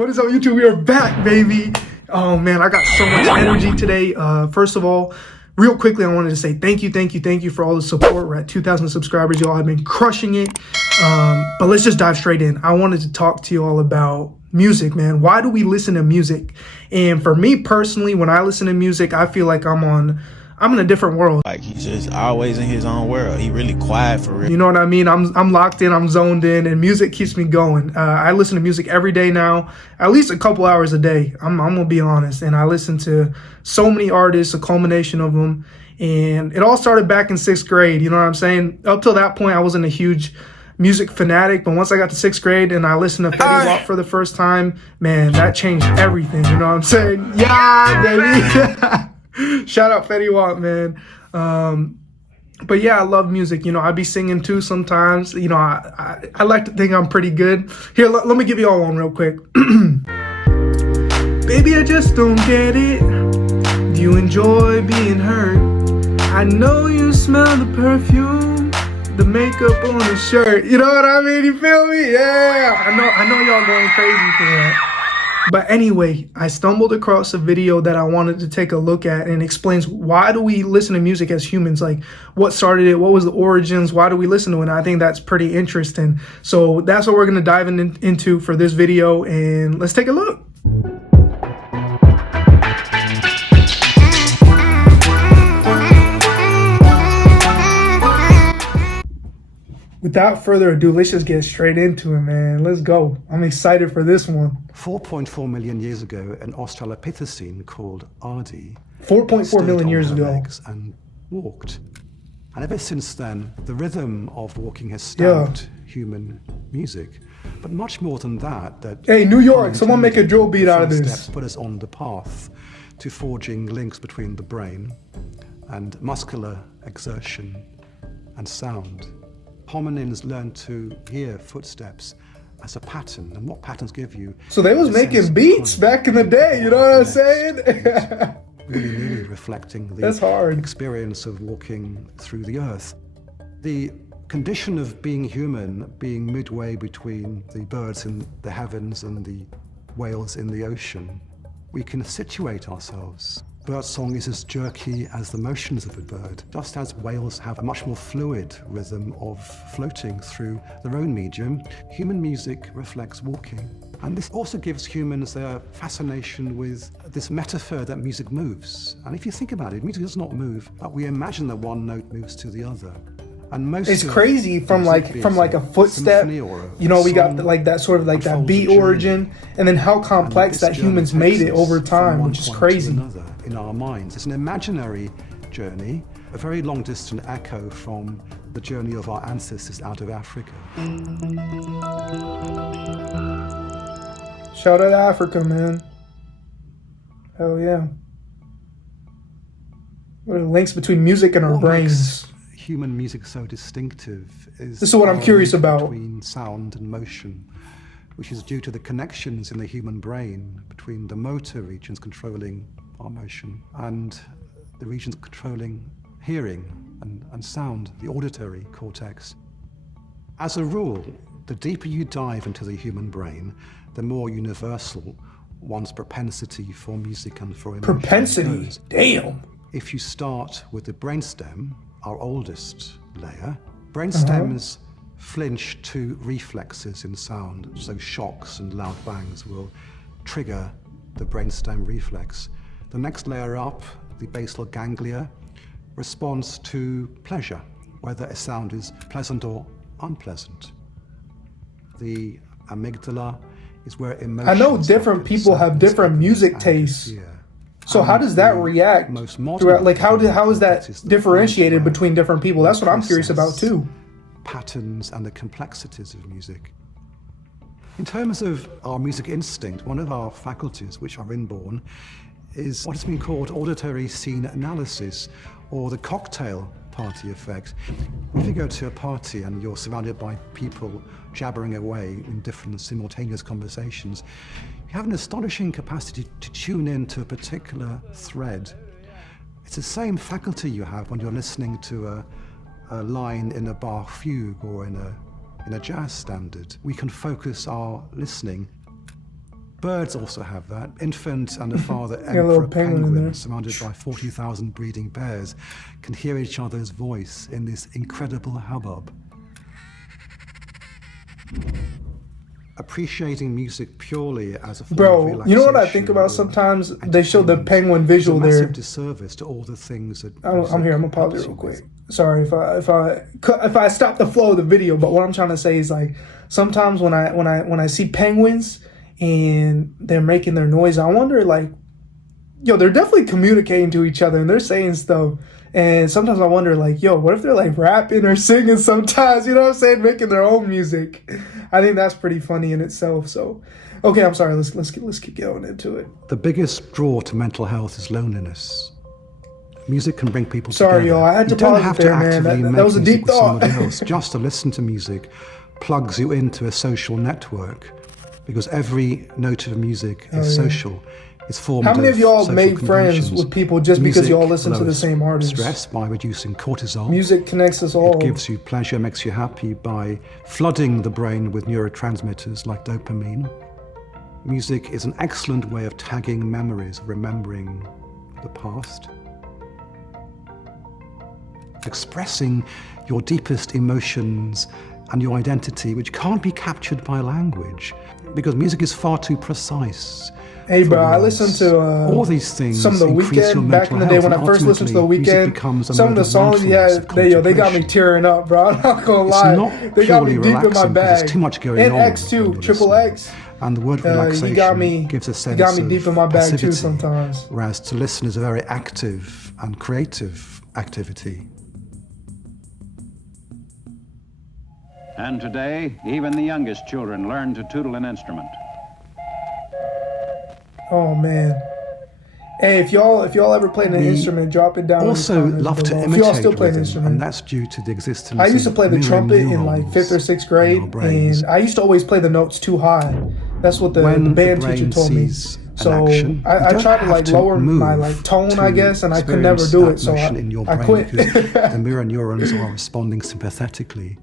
What is up, YouTube? We are back, baby. Oh man, I got so much energy today. First of all, real quickly, I wanted to say thank you for all the support. We're at 2,000 subscribers. Y'all have been crushing it. But let's just dive straight in. I wanted to talk to you all about music, man. Why do we listen to music? And for me personally, when I listen to music, I feel like I'm in a different world. Like, he's just always in his own world. He really quiet for real. You know what I mean? I'm locked in, I'm zoned in, and music keeps me going. I listen to music every day now, at least a couple hours a day. I'm gonna be honest. And I listen to so many artists, a culmination of them. And it all started back in 6th grade. You know what I'm saying? Up till that point, I wasn't a huge music fanatic, but once I got to 6th grade and I listened to Fetty Wap for the first time, man, that changed everything. You know what I'm saying? Yeah, baby. Shout out Fetty Wap, man. But yeah, I love music. You know, I be singing too sometimes. You know, I like to think I'm pretty good. Here, let me give you all one real quick. Baby, I just don't get it. Do you enjoy being hurt? I know you smell the perfume, the makeup on the shirt. You know what I mean? You feel me? Yeah. I know y'all going crazy for that. But anyway, I stumbled across a video that I wanted to take a look at, and explains why do we listen to music as humans? Like, what started it? What was the origins? Why do we listen to it? And I think that's pretty interesting. So that's what we're going to dive into for this video, and let's take a look. Without further ado, let's just get straight into it, man. Let's go. I'm excited for this one. 4.4 million years ago, an Australopithecine called Ardi 4.4 million years ago legs and walked. And ever since then, the rhythm of walking has stamped human music. But much more than that, hey, New York, someone make a drill beat out of this. Steps put us on the path to forging links between the brain and muscular exertion and sound. Hominins learned to hear footsteps as a pattern, and what patterns give you. So they was making beats back in the day, you know what I'm saying? really reflecting the That's hard. experience of walking through the earth. The condition of being human, being midway between the birds in the heavens and the whales in the ocean, we can situate ourselves. Birdsong is as jerky as the motions of a bird, just as whales have a much more fluid rhythm of floating through their own medium. Human music reflects walking. And this also gives humans their fascination with this metaphor that music moves. And if you think about it, music does not move, but we imagine that one note moves to the other. And it's crazy from like a footstep, you know, we got like that sort of like that beat origin, and then how complex that humans made it over time, which is crazy. In our minds, it's an imaginary journey, a very long distant echo from the journey of our ancestors out of Africa. Shout out Africa, man. Hell yeah. What are the links between music and our brains? Human music so distinctive is this is what I'm curious about. Between sound and motion, which is due to the connections in the human brain between the motor regions controlling our motion and the regions controlling hearing and sound, the auditory cortex. As a rule, the deeper you dive into the human brain, the more universal one's propensity for music and for emotion propensity goes. Damn. If you start with the brainstem, our oldest layer, brainstems flinch to reflexes in sound, so shocks and loud bangs will trigger the brainstem reflex. The next layer up, the basal ganglia, responds to pleasure, whether a sound is pleasant or unpleasant. The amygdala is where emotions. I know different people have different music tastes. So how does that react throughout, like how is that differentiated between different people? That's what I'm curious about too. Patterns and the complexities of music. In terms of our music instinct, one of our faculties, which are inborn, is what has been called auditory scene analysis, or the cocktail party effect. If you go to a party and you're surrounded by people jabbering away in different simultaneous conversations, you have an astonishing capacity to tune in to a particular thread. It's the same faculty you have when you're listening to a line in a Bach fugue or in a jazz standard. We can focus our listening Birds also have that. Infant and a father a little emperor penguin in there. penguin surrounded by 40,000 breeding bears can hear each other's voice in this incredible hubbub. Appreciating music purely as a form of Bro, relaxation, you know what I think about sometimes? They show the penguin visual is a massive there. disservice to all the things that I'm here. I'm gonna pause it real quick. Sorry if I stop the flow of the video, but what I'm trying to say is like sometimes when I see penguins and they're making their noise, I wonder like, yo, they're definitely communicating to each other and they're saying stuff. And sometimes I wonder like, yo, what if they're like rapping or singing sometimes? You know what I'm saying? Making their own music. I think that's pretty funny in itself. So, okay, I'm sorry. Let's keep going into it. The biggest draw to mental health is loneliness. Music can bring people Sorry, together. y'all. I had to you don't pause have it there, to man. actively That make was a music deep with thought. somebody else. Just to listen to music plugs you into a social network, because every note of music is social. It's formed How many of y'all social made friends conventions. with people just because y'all listen to the lowers same artist? Stress by reducing cortisol. Music connects us all. It gives you pleasure, makes you happy by flooding the brain with neurotransmitters like dopamine. Music is an excellent way of tagging memories, remembering the past. Expressing your deepest emotions and your identity, which can't be captured by language, because music is far too precise. Hey, bro, I listened to all these things. some of the Weeknd back in the day when I first listened to the Weeknd. Some of the songs he had, they got me tearing up, bro. I'm not gonna lie. They got me deep in my bag. There's too much going and on. X too, Triple X. And the word relaxation gives a sense got me deep in my of bag too passivity, sometimes. whereas to listen is a very active and creative activity. And today, even the youngest children learn to toodle an instrument. Oh man. Hey, if y'all ever played an instrument, drop it down. Also in the love to below. imitate If y'all still play an rhythm, instrument. and that's due to the existence I used to of play the mirror trumpet in like neurons 5th or 6th in grade, our brains. and I used to always play the notes too high. That's what the When band the teacher brain told me. sees an So action, you I don't tried to have like to lower my move like tone, to I guess, and I could never experience do that it. So motion in your I brain quit. because the mirror neurons are responding sympathetically.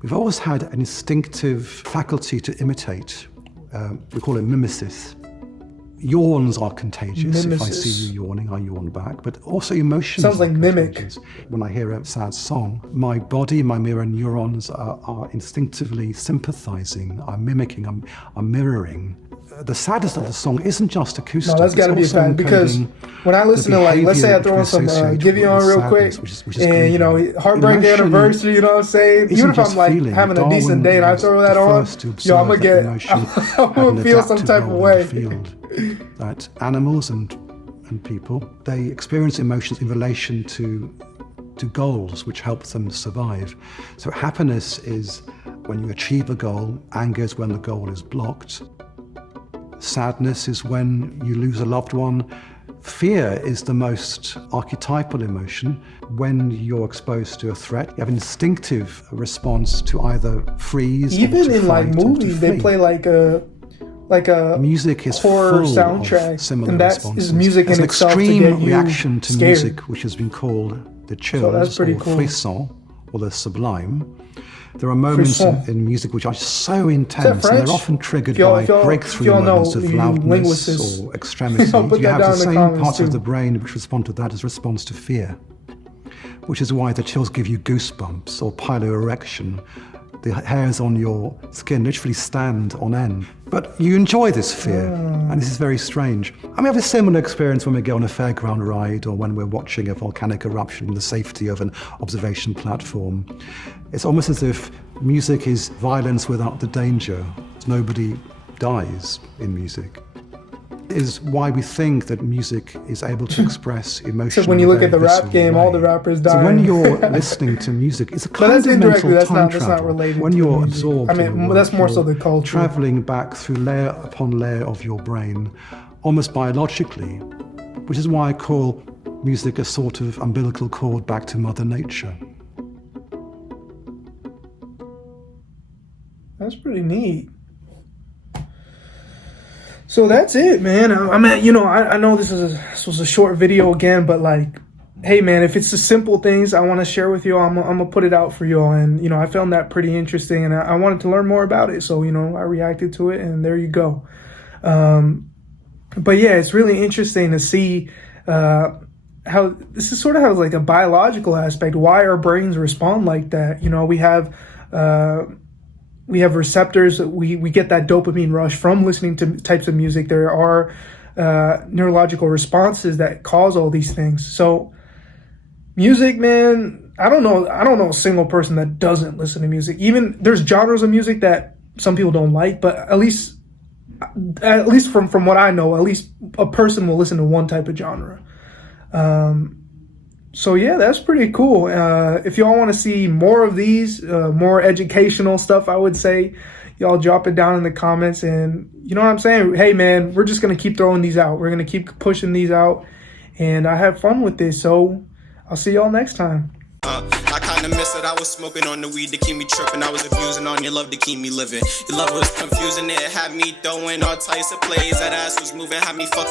We've always had an instinctive faculty to imitate. We call it mimesis. Yawns are contagious. If I see you yawning, I yawn back. But also emotions. Sounds like mimic. Contagious. When I hear a sad song, my body, my mirror neurons are instinctively sympathizing, are mimicking, are mirroring. The saddest of the song isn't just acoustic. No, that's got to be a fact, because when I listen to like, let's say I throw on some Give You On real quick, and you know, Heartbreak Anniversary, you know what I'm saying? Even if I'm like having a decent day and I throw that on, yo, I'm gonna feel some type of way. That animals and people, they experience emotions in relation to goals which help them survive. So happiness is when you achieve a goal, anger is when the goal is blocked. Sadness is when you lose a loved one. Fear is the most archetypal emotion. When you're exposed to a threat, you have an instinctive response to either freeze. Even or to in like fight or to movies, they flee. play like a music is horror full soundtrack, of similar and that responses. is music There's in an itself to extreme get you reaction to scared. music, which has been called the chills, that's pretty or cool. frisson, or the sublime. There are moments in music which are so intense, and French? they're often triggered If y'all- by if y'all breakthrough know, moments of you loudness linguists, or extremity. put You that have down the in the same comments parts too. of the brain which respond to that as response to fear, which is why the chills give you goosebumps or piloerection. The hairs on your skin literally stand on end. But you enjoy this fear, and this is very strange. I mean, we have a similar experience when we go on a fairground ride or when we're watching a volcanic eruption from the safety of an observation platform. It's almost as if music is violence without the danger. Nobody dies in music. Is why we think that music is able to express emotion. Except when you look at the rap visceral game, all way. the rappers So die. when you're listening to music, it's a But kind that's of indirectly, mental that's time not travel. related When to you're music. absorbed, I mean, in the work, that's more so you're the culture. traveling back through layer upon layer of your brain, almost biologically, which is why I call music a sort of umbilical cord back to Mother Nature. That's pretty neat. So that's it, man. I mean, you know, I know this was a short video again, but like, hey, man, if it's the simple things I want to share with you, I'm gonna put it out for y'all. And you know, I found that pretty interesting, and I wanted to learn more about it. So you know, I reacted to it, and there you go. But yeah, it's really interesting to see how this is sort of has like a biological aspect. Why our brains respond like that? You know, we have receptors. We get that dopamine rush from listening to types of music. There are neurological responses that cause all these things. So music, man, I don't know a single person that doesn't listen to music. Even there's genres of music that some people don't like, but at least from what I know, at least a person will listen to one type of genre. So yeah, that's pretty cool. If y'all want to see more of these, more educational stuff, I would say y'all drop it down in the comments. And you know what I'm saying? Hey man, we're just going to keep throwing these out. We're going to keep pushing these out, and I have fun with this. So I'll see y'all next time. I kinda miss it. I was smoking on the weed to keep me tripping. I was abusing on your love to keep me living. Your love was confusing. It had me throwing all types of plays. That ass was moving, had me fucking.